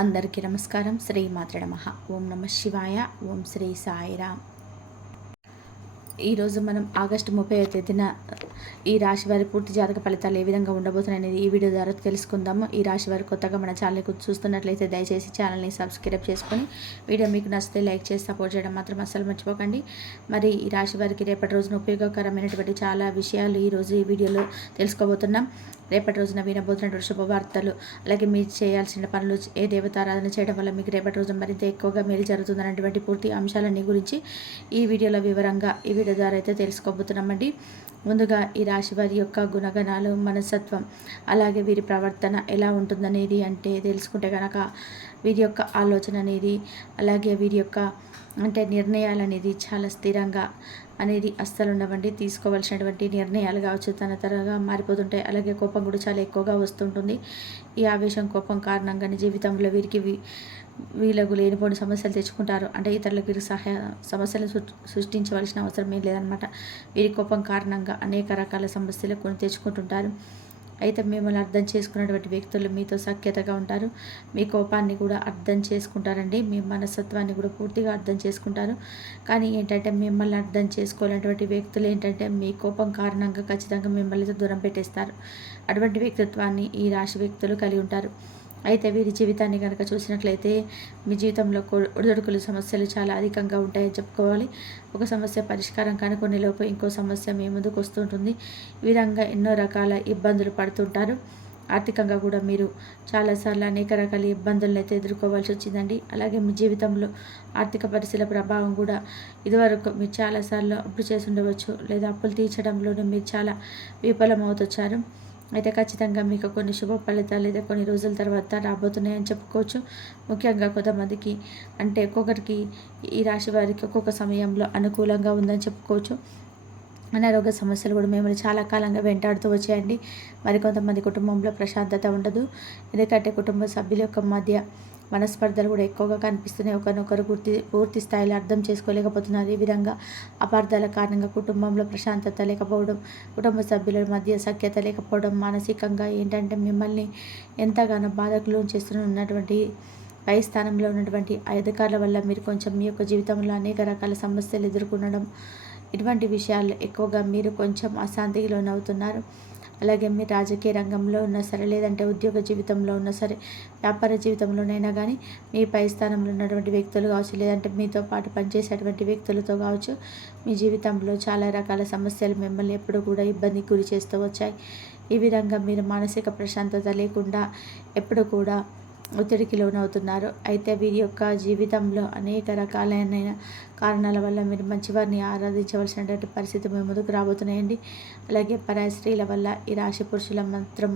అందరికీ నమస్కారం. శ్రీ మాత్ర నమః. ఓం నమ శివాయ. ఓం శ్రీ సాయిరామ్. ఈరోజు మనం ఆగస్టు 30వ తేదీన ఈ రాశి వారి పూర్తి జాతక ఫలితాలు ఏ విధంగా ఉండబోతున్నాయి అనేది ఈ వీడియో ద్వారా తెలుసుకుందాము. ఈ రాశి వారు కొత్తగా మన ఛానల్ని చూస్తున్నట్లయితే దయచేసి ఛానల్ని సబ్స్క్రైబ్ చేసుకొని వీడియో మీకు నచ్చితే లైక్ చేసి సపోర్ట్ చేయడం మాత్రం అస్సలు మర్చిపోకండి. మరి ఈ రాశి వారికి రేపటి రోజున ఉపయోగకరమైనటువంటి చాలా విషయాలు ఈరోజు ఈ వీడియోలో తెలుసుకోబోతున్నాం. రేపటి రోజున వినబోతున్నటువంటి శుభవార్తలు, అలాగే మీరు చేయాల్సిన పనులు, ఏ దేవతారాధన చేయడం వల్ల మీకు రేపటి రోజున మరింత ఎక్కువగా మేలు జరుగుతుందన్నటువంటి పూర్తి అంశాలన్నీ గురించి ఈ వీడియోలో వివరంగా ఈ వీడియో ద్వారా అయితే తెలుసుకోబోతున్నామండి. ముందుగా ఈ రాశి వారి యొక్క గుణగణాలు, మనస్తత్వం, అలాగే వీరి ప్రవర్తన ఎలా ఉంటుందనేది అంటే తెలుసుకుంటే కనుక వీరి యొక్క ఆలోచన అనేది, అలాగే వీరి యొక్క నిర్ణయాలు అనేది చాలా స్థిరంగా అనేది అస్సలు ఉండవండి. తీసుకోవాల్సినటువంటి నిర్ణయాలు కావచ్చు తన తరగా మారిపోతుంటాయి. అలాగే కోపం కూడా చాలా ఎక్కువగా వస్తుంటుంది. ఈ ఆవేశం, కోపం కారణంగానే జీవితంలో వీరికి వీళ్ళకు లేనిపోని సమస్యలు తెచ్చుకుంటారు. ఇతరులకు వీరికి సమస్యలు సృష్టించవలసిన అవసరం ఏం లేదనమాట. వీరి కోపం కారణంగా అనేక రకాల సమస్యలు కొని తెచ్చుకుంటుంటారు. అయితే మిమ్మల్ని అర్థం చేసుకున్నటువంటి వ్యక్తులు మీతో సఖ్యతగా ఉంటారు. మీ కోపాన్ని కూడా అర్థం చేసుకుంటారండి. మీ మనస్తత్వాన్ని కూడా పూర్తిగా అర్థం చేసుకుంటారు. కానీ మిమ్మల్ని అర్థం చేసుకోలేనటువంటి వ్యక్తులు మీ కోపం కారణంగా ఖచ్చితంగా మిమ్మల్ని దూరం పెట్టేస్తారు. అటువంటి వ్యక్తిత్వాన్ని ఈ రాశి వ్యక్తులు కలిగి ఉంటారు. అయితే వీరి జీవితాన్ని కనుక చూసినట్లయితే మీ జీవితంలో ఒడిదుడుకులు, సమస్యలు చాలా అధికంగా ఉంటాయని చెప్పుకోవాలి. ఒక సమస్య పరిష్కారం కనుక్కునే లోపు ఇంకో సమస్య మీ ముందుకు వస్తుంటుంది. ఈ విధంగా ఎన్నో రకాల ఇబ్బందులు పడుతుంటారు. ఆర్థికంగా కూడా మీరు చాలాసార్లు అనేక రకాల ఇబ్బందులను అయితే ఎదుర్కోవాల్సి వచ్చిందండి. అలాగే మీ జీవితంలో ఆర్థిక పరిస్థితుల ప్రభావం కూడా ఇదివరకు మీరు చాలాసార్లు అప్పులు చేసి ఉండవచ్చు, లేదా అప్పులు తీర్చడంలోనే మీరు చాలా విఫలమవుతొచ్చారు. అయితే ఖచ్చితంగా మీకు కొన్ని శుభ ఫలితాలు లేదా కొన్ని రోజుల తర్వాత రాబోతున్నాయని చెప్పుకోవచ్చు. ముఖ్యంగా కొంతమందికి ఒక్కొక్కరికి ఈ రాశి వారికి ఒక్కొక్క సమయంలో అనుకూలంగా ఉందని చెప్పుకోవచ్చు. అనారోగ్య సమస్యలు కూడా మిమ్మల్ని చాలా కాలంగా వెంటాడుతూ వచ్చాయండి. మరికొంతమంది కుటుంబంలో ప్రశాంతత ఉండదు. ఎందుకంటే కుటుంబ సభ్యుల యొక్క మధ్య మనస్పర్ధలు కూడా ఎక్కువగా కనిపిస్తున్నాయి. ఒకరినొకరు పూర్తి స్థాయిలో అర్థం చేసుకోలేకపోతున్నారు. ఈ విధంగా అపార్థాల కారణంగా కుటుంబంలో ప్రశాంతత లేకపోవడం, కుటుంబ సభ్యుల మధ్య సఖ్యత లేకపోవడం, మానసికంగా మిమ్మల్ని ఎంతగానో బాధకు చేస్తున్నటువంటి పై స్థానంలో ఉన్నటువంటి అధికారుల వల్ల మీరు కొంచెం మీ యొక్క జీవితంలో అనేక రకాల సమస్యలు ఎదుర్కొనడం, ఇటువంటి విషయాలు ఎక్కువగా మీరు కొంచెం అశాంతికి లోనవుతున్నారు. అలాగే మీరు రాజకీయ రంగంలో ఉన్నా సరే, లేదంటే ఉద్యోగ జీవితంలో ఉన్నా సరే, వ్యాపార జీవితంలోనైనా కానీ మీ పై స్థానంలో ఉన్నటువంటి వ్యక్తులు కావచ్చు, లేదంటే మీతో పాటు పనిచేసేటువంటి వ్యక్తులతో కావచ్చు, మీ జీవితంలో చాలా రకాల సమస్యలు మిమ్మల్ని ఎప్పుడూ కూడా ఇబ్బందికి గురి చేస్తూ వచ్చాయి. ఈ విధంగా మీరు మానసిక ప్రశాంతత లేకుండా ఎప్పుడు కూడా ఒత్తిడికి లోనవుతున్నారు. అయితే వీరి యొక్క జీవితంలో అనేక రకాలైన కారణాల వల్ల మీరు మంచివారిని ఆరాధించవలసినటువంటి పరిస్థితి మీ ముందుకు రాబోతున్నాయండి. అలాగే పరాయి స్త్రీల వల్ల ఈ రాశి పురుషుల మాత్రం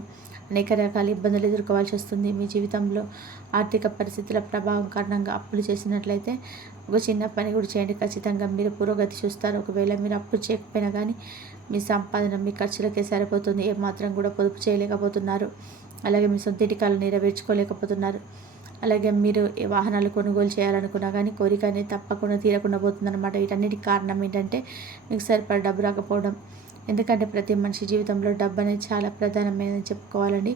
అనేక రకాల ఇబ్బందులు ఎదుర్కోవాల్సి వస్తుంది. మీ జీవితంలో ఆర్థిక పరిస్థితుల ప్రభావం కారణంగా అప్పులు చేసినట్లయితే ఒక చిన్న పని కూడా చేయండి, ఖచ్చితంగా మీరు పురోగతి చూస్తారు. ఒకవేళ మీరు అప్పు చేయకపోయినా కానీ మీ సంపాదన మీ ఖర్చులకే సరిపోతుంది. ఏమాత్రం కూడా పొదుపు చేయలేకపోతున్నారు. అలాగే మీ సొంత ఇటికాలు నెరవేర్చుకోలేకపోతున్నారు. అలాగే మీరు ఏ వాహనాలు కొనుగోలు చేయాలనుకున్నా కానీ కోరిక అనేది తప్పకుండా తీరకుండా పోతుందన్నమాట. వీటన్నిటికి కారణం మీకు సరిపడా డబ్బు రాకపోవడం. ఎందుకంటే ప్రతి మనిషి జీవితంలో డబ్బు అనేది చాలా ప్రధానమైనదని చెప్పుకోవాలండి.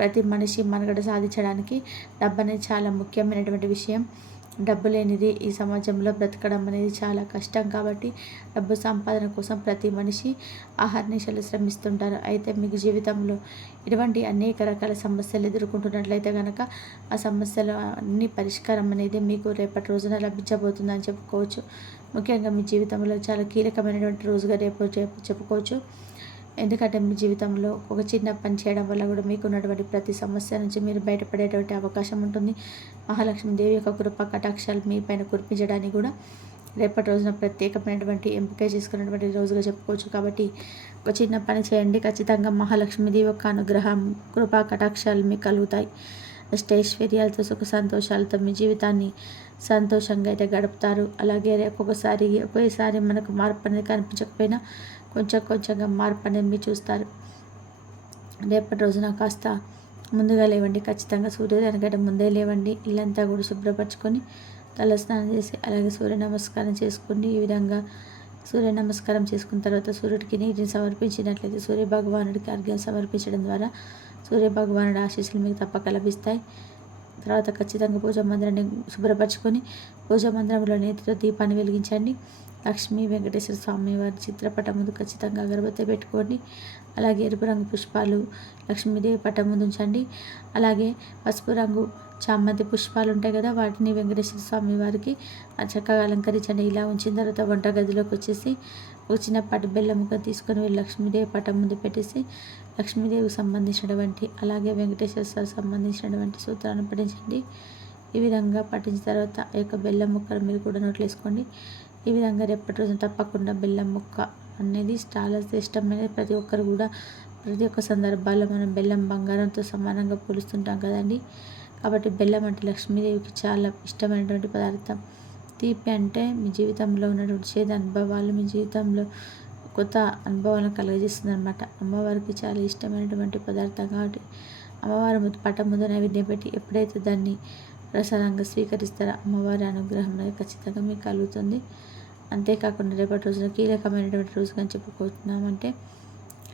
ప్రతి మనిషి మనుగడ సాధించడానికి డబ్బు అనేది చాలా ముఖ్యమైనటువంటి విషయం. డబ్బు లేనిది ఈ సమాజంలో బ్రతకడం అనేది చాలా కష్టం. కాబట్టి డబ్బు సంపాదన కోసం ప్రతి మనిషి అహర్నిశలు శ్రమిస్తుంటారు. అయితే మీకు జీవితంలో ఇటువంటి అనేక రకాల సమస్యలు ఎదుర్కొంటున్నట్లయితే కనుక ఆ సమస్యలు అన్ని పరిష్కారం అనేది మీకు రేపటి రోజున లభించబోతుందని చెప్పుకోవచ్చు. ముఖ్యంగా మీ జీవితంలో చాలా కీలకమైనటువంటి రోజుగా రేపు చెప్పుకోవచ్చు. ఎందుకంటే మీ జీవితంలో ఒక చిన్న పని చేయడం వల్ల కూడా మీకు ఉన్నటువంటి ప్రతి సమస్య నుంచి మీరు బయటపడేటువంటి అవకాశం ఉంటుంది. మహాలక్ష్మీదేవి యొక్క కృప కటాక్షాలు మీ పైన కురిపించడానికి కూడా రేపటి రోజున ప్రత్యేకమైనటువంటి ఎంపిక చేసుకున్నటువంటి రోజుగా చెప్పుకోవచ్చు. కాబట్టి ఒక చిన్న పని చేయండి, ఖచ్చితంగా మహాలక్ష్మీదేవి యొక్క అనుగ్రహం, కృపా కటాక్షాలు మీకు కలుగుతాయి. అష్టైశ్వర్యాలతో, సుఖ సంతోషాలతో మీ జీవితాన్ని సంతోషంగా అయితే గడుపుతారు. అలాగే ఒకేసారి మనకు మార్పు అనేది కనిపించకపోయినా కొంచెంగా మార్పు అనేది మీరు చూస్తారు. రేపటి రోజున కాస్త ముందుగా లేవండి, ఖచ్చితంగా సూర్యోదయానికంటే ముందే లేవండి. ఇల్లంతా కూడా శుభ్రపరచుకొని తల స్నానం చేసి అలాగే సూర్య నమస్కారం చేసుకోండి. ఈ విధంగా సూర్య నమస్కారం చేసుకున్న తర్వాత సూర్యుడికి నీటిని సమర్పించినట్లయితే, సూర్య భగవానుడికి అర్ఘ్యం సమర్పించడం ద్వారా సూర్య భగవానుడి ఆశీస్సులు మీకు తప్పక లభిస్తాయి. తర్వాత ఖచ్చితంగా పూజా మందిరాన్ని శుభ్రపరచుకొని పూజా మందిరంలో నేతితో దీపాన్ని వెలిగించండి. లక్ష్మీ వెంకటేశ్వర స్వామి వారి చిత్రపటం ముందు ఖచ్చితంగా అగరబత్తి పెట్టుకోండి. అలాగే ఎరుపు రంగు పుష్పాలు లక్ష్మీదేవి పటం ముందు ఉంచండి. అలాగే పసుపు రంగు చామంతి పుష్పాలు ఉంటాయి కదా, వాటిని వెంకటేశ్వర స్వామి వారికి చక్కగా అలంకరించండి. ఇలా ఉంచిన తర్వాత వంట గదిలోకి వచ్చేసి ఒక చిన్నపాటి బెల్లం ముక్క తీసుకొని వెళ్ళి లక్ష్మీదేవి పటం ముందు పెట్టేసి లక్ష్మీదేవికి సంబంధించినటువంటి అలాగే వెంకటేశ్వర స్వామి సంబంధించినటువంటి సూత్రాలను పఠించండి. ఈ విధంగా పఠించిన తర్వాత ఈ యొక్క బెల్లం ముక్కలు మీరు కూడా నోట్లు వేసుకోండి. ఈ విధంగా రేపటి రోజున తప్పకుండా బెల్లం ముక్క అనేది చాలా శ్రేష్టమైనది. ప్రతి ఒక్కరు కూడా ప్రతి ఒక్క సందర్భాల్లో మనం బెల్లం బంగారంతో సమానంగా పోలుస్తుంటాం కదండి. కాబట్టి బెల్లం అంటే లక్ష్మీదేవికి చాలా ఇష్టమైనటువంటి పదార్థం. తీపి అంటే మీ జీవితంలో ఉన్నటువంటి చేదు అనుభవాలు మీ జీవితంలో కొత్త అనుభవాలను కలుగజేస్తుంది అనమాట. అమ్మవారికి చాలా ఇష్టమైనటువంటి పదార్థం కాబట్టి అమ్మవారి పటం ముందు నైవేద్యం పెట్టి ఎప్పుడైతే దాన్ని ప్రసాదంగా స్వీకరిస్తారో అమ్మవారి అనుగ్రహం అనేది ఖచ్చితంగా మీకు కలుగుతుంది. అంతేకాకుండా రేపటి రోజున కీలకమైనటువంటి రోజుగా అని చెప్పుకుంటున్నామంటే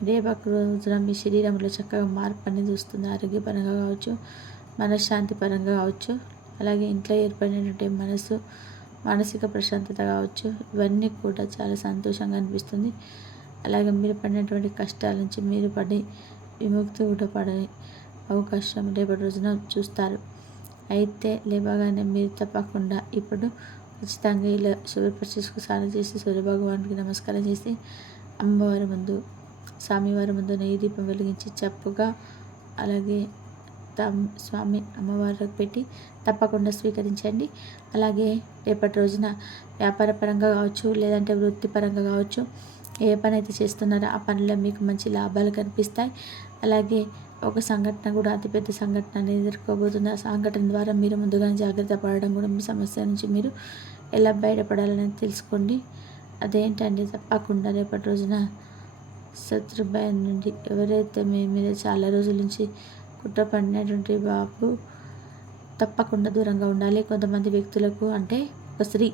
రేపటి రోజున మీ శరీరంలో చక్కగా మార్పు అనేది వస్తుంది. ఆరోగ్యపరంగా కావచ్చు, మనశ్శాంతి పరంగా కావచ్చు, అలాగే ఇంట్లో ఏర్పడినటువంటి మానసిక ప్రశాంతత కావచ్చు, ఇవన్నీ కూడా చాలా సంతోషంగా అనిపిస్తుంది. అలాగే మీరు పడినటువంటి కష్టాల నుంచి మీరు పడి విముక్తి కూడా పడే అవకాశం రేపటి రోజున చూస్తారు. అయితే లేవగానే మీరు తప్పకుండా ఇప్పుడు ఖచ్చితంగా ఇలా శుభ్రపరిచేసుకు స్నానం చేసి సూర్యభగవానికి నమస్కారం చేసి అమ్మవారి ముందు స్వామివారి ముందు నెయ్యి దీపం వెలిగించి చప్పుగా అలాగే స్వామి అమ్మవారికి పెట్టి తప్పకుండా స్వీకరించండి. అలాగే రేపటి రోజున వ్యాపార పరంగా కావచ్చు, లేదంటే వృత్తిపరంగా కావచ్చు, ఏ పని అయితే చేస్తున్నారో ఆ పనిలో మీకు మంచి లాభాలు కనిపిస్తాయి. అలాగే ఒక సంఘటన కూడా అతిపెద్ద సంఘటన అనేది ఎదుర్కోబోతుంది. ఆ సంఘటన ద్వారా మీరు ముందుగానే జాగ్రత్త పడడం కూడా మీ సమస్య నుంచి మీరు ఎలా బయటపడాలనేది తెలుసుకోండి. అదేంటంటే తప్పకుండా రేపటి రోజున శత్రుభయం నుండి ఎవరైతే మీ మీద చాలా రోజుల నుంచి కుట్ర పడినటువంటి బాబు తప్పకుండా దూరంగా ఉండాలి. కొంతమంది వ్యక్తులకు అంటే ఒక స్త్రీ,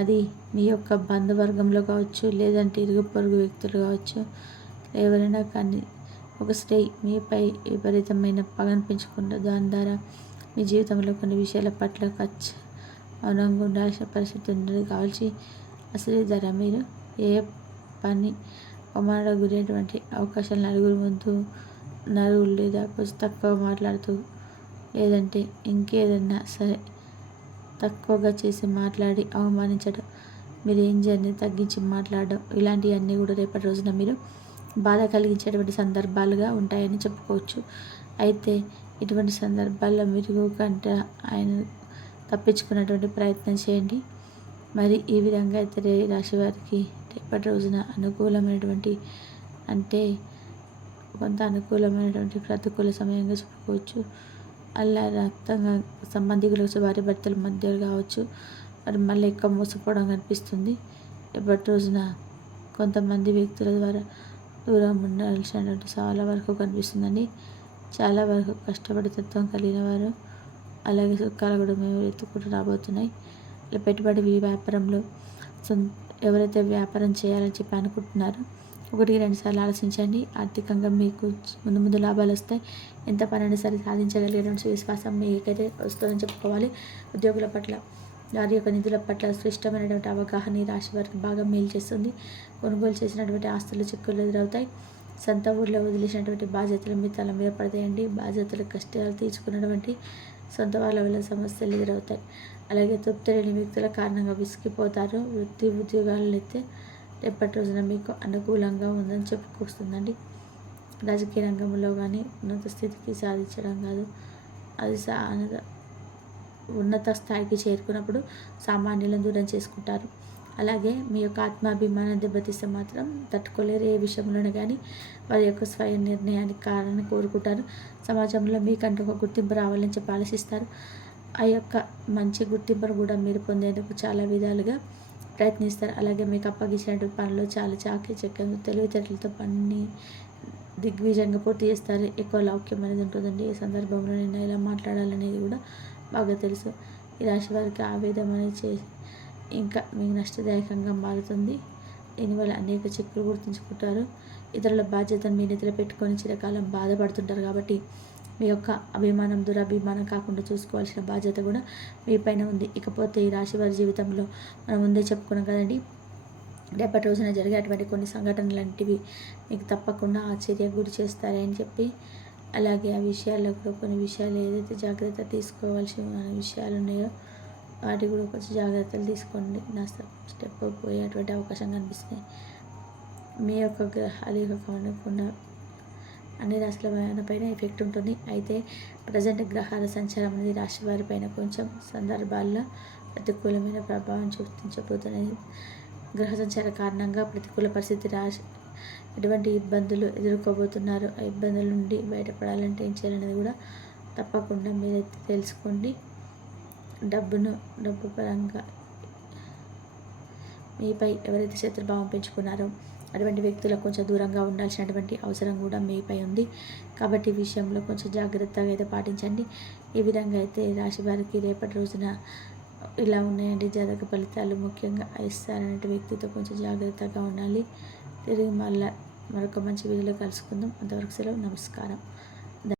అది మీ యొక్క బంధువర్గంలో కావచ్చు, లేదంటే ఇరుగు పొరుగు వ్యక్తులు కావచ్చు, ఎవరైనా కానీ ఒక స్త్రీ మీపై విపరీతమైన పగను పెంచుకుంటే దాని ద్వారా మీ జీవితంలో కొన్ని విషయాల పట్ల మౌనంగా ఉండాల్సిన పరిస్థితి ఉండదు. కావాల్సి అసలు ధర మీరు ఏ పని అవమానాలకు గురైనటువంటి అవకాశాలు నలుగురు లేదా కొంచెం తక్కువ మాట్లాడుతూ లేదంటే ఇంకేదన్నా సరే తక్కువగా చేసి మాట్లాడి అవమానించడం, మీరు ఏం చేయాలని తగ్గించి మాట్లాడడం, ఇలాంటివన్నీ కూడా రేపటి రోజున మీరు బాధ కలిగించేటువంటి సందర్భాలుగా ఉంటాయని చెప్పుకోవచ్చు. అయితే ఇటువంటి సందర్భాల్లో మీరు కంట ఆయన తప్పించుకున్నటువంటి ప్రయత్నం చేయండి. మరి ఈ విధంగా అయితే రాశి వారికి రేపటి రోజున అనుకూలమైనటువంటి అంటే కొంత అనుకూలమైనటువంటి ప్రతికూల సమయంగా చెప్పుకోవచ్చు. అలా రక్తంగా సంబంధికులకు భార్య భర్తల మధ్య కావచ్చు, మరి మళ్ళీ ఎక్కువ మోసపోవడం కనిపిస్తుంది. రేపటి రోజున కొంతమంది వ్యక్తుల ద్వారా దూరం ఉండాల్సినటువంటి చాలా వరకు కనిపిస్తుందండి. చాలా వరకు కష్టపడి తత్వం కలిగిన వారు అలాగే సుఖాలు కూడా మేము ఎత్తుకుంటూ రాబోతున్నాయి. ఇలా పెట్టుబడి వ్యాపారంలో ఎవరైతే వ్యాపారం చేయాలని చెప్పి అనుకుంటున్నారో 1-2 సార్లు ఆలోచించండి. ఆర్థికంగా మీకు ముందు లాభాలు వస్తాయి. ఎంత పనైనా సరే సాధించగలిగేటువంటి విశ్వాసం మీకైతే వస్తుందని చెప్పుకోవాలి. ఉద్యోగుల పట్ల వారి యొక్క నిధుల పట్ల స్పష్టమైనటువంటి అవగాహన ఈ రాశి వారికి బాగా మేలు చేస్తుంది. కొనుగోలు చేసినటువంటి ఆస్తులు చిక్కులు ఎదురవుతాయి. సొంత ఊళ్ళో వదిలేసినటువంటి బాధ్యతలు మీ తల మీద పడతాయండి. బాధ్యతలు కష్టాలు తీర్చుకున్నటువంటి సొంత వాళ్ళ వల్ల సమస్యలు ఎదురవుతాయి. అలాగే తృప్తి లేని వ్యక్తుల కారణంగా విసిగిపోతారు. వృత్తి ఉద్యోగాలను అయితే రేపటి రోజున మీకు అనుకూలంగా ఉందని చెప్పుకొస్తుందండి. రాజకీయ రంగంలో కానీ ఉన్నత స్థితికి సాధించడం కాదు, అది ఉన్నత స్థాయికి చేరుకున్నప్పుడు సామాన్యులను దూరం చేసుకుంటారు. అలాగే మీ యొక్క ఆత్మాభిమానం దెబ్బతీస్తే మాత్రం తట్టుకోలేరు. ఏ విషయంలోనే కానీ వారి యొక్క స్వయం నిర్ణయానికి కారణాన్ని కోరుకుంటారు. సమాజంలో మీకంటూ ఒక గుర్తింపు రావాలని చెప్పి ఆలోచిస్తారు. ఆ యొక్క మంచి గుర్తింపును కూడా మీరు పొందేందుకు చాలా విధాలుగా ప్రయత్నిస్తారు. అలాగే మీకు అప్పగించినటువంటి పనులు చాలా చాకచక్యంగా తెలివితేటలతో పని దిగ్విజయంగా పూర్తి చేస్తారు. ఎక్కువ లౌక్యం అనేది ఉంటుందండి. ఈ సందర్భంలో నేను ఎలా మాట్లాడాలనేది కూడా బాగా తెలుసు. ఈ రాశి వారికి ఆవేదన అనేది ఇంకా మీకు నష్టదాయకంగా మారుతుంది. దీనివల్ల అనేక చిక్కులు గుర్తుంచుకుంటారు. ఇతరుల బాధ్యతను మీ నెత్తిలో పెట్టుకొని చిరకాలం బాధపడుతుంటారు. కాబట్టి మీ యొక్క అభిమానం దురభిమానం కాకుండా చూసుకోవాల్సిన బాధ్యత కూడా మీ పైన ఉంది. ఇకపోతే ఈ రాశి వారి జీవితంలో మనం ముందే చెప్పుకున్నాం కదండి, రేపటి రోజున జరిగేటువంటి కొన్ని సంఘటనలు లాంటివి మీకు తప్పకుండా ఆశ్చర్యకు గురి చేస్తారని చెప్పి, అలాగే ఆ విషయాల్లో కూడా కొన్ని విషయాలు ఏదైతే జాగ్రత్త తీసుకోవాల్సిన విషయాలు ఉన్నాయో వాటి కూడా కొంచెం జాగ్రత్తలు తీసుకోండి. నా స్టెప్ పోయేటువంటి అవకాశం కనిపిస్తున్నాయి. మీ యొక్క గ్రహాలు కాకుండా అన్ని రాశుల పైన ఎఫెక్ట్ ఉంటుంది. అయితే ప్రజెంట్ గ్రహాల సంచారం అనేది రాశి వారి పైన కొంచెం సందర్భాల్లో ప్రతికూలమైన ప్రభావం చూపించబోతున్నది. గ్రహ సంచార కారణంగా ప్రతికూల పరిస్థితి రాశి ఎటువంటి ఇబ్బందులు ఎదుర్కోబోతున్నారు, ఆ ఇబ్బందుల నుండి బయటపడాలంటే ఏం చేయాలనేది కూడా తప్పకుండా మీరైతే తెలుసుకోండి. డబ్బు పరంగా మీపై ఎవరైతే శత్రుభావం పెంచుకున్నారో అటువంటి వ్యక్తులకు కొంచెం దూరంగా ఉండాల్సినటువంటి అవసరం కూడా మీపై ఉంది. కాబట్టి ఈ విషయంలో కొంచెం జాగ్రత్తగా అయితే పాటించండి. ఈ విధంగా అయితే రాశి వారికి రేపటి రోజున ఇలా ఉన్నాయండి జాతక ఫలితాలు. ముఖ్యంగా ఇస్తారనే వ్యక్తితో కొంచెం జాగ్రత్తగా ఉండాలి. తిరిగి మరొక మంచి వీడియోలో కలుసుకుందాం. అంతవరకు సెలవు. నమస్కారం.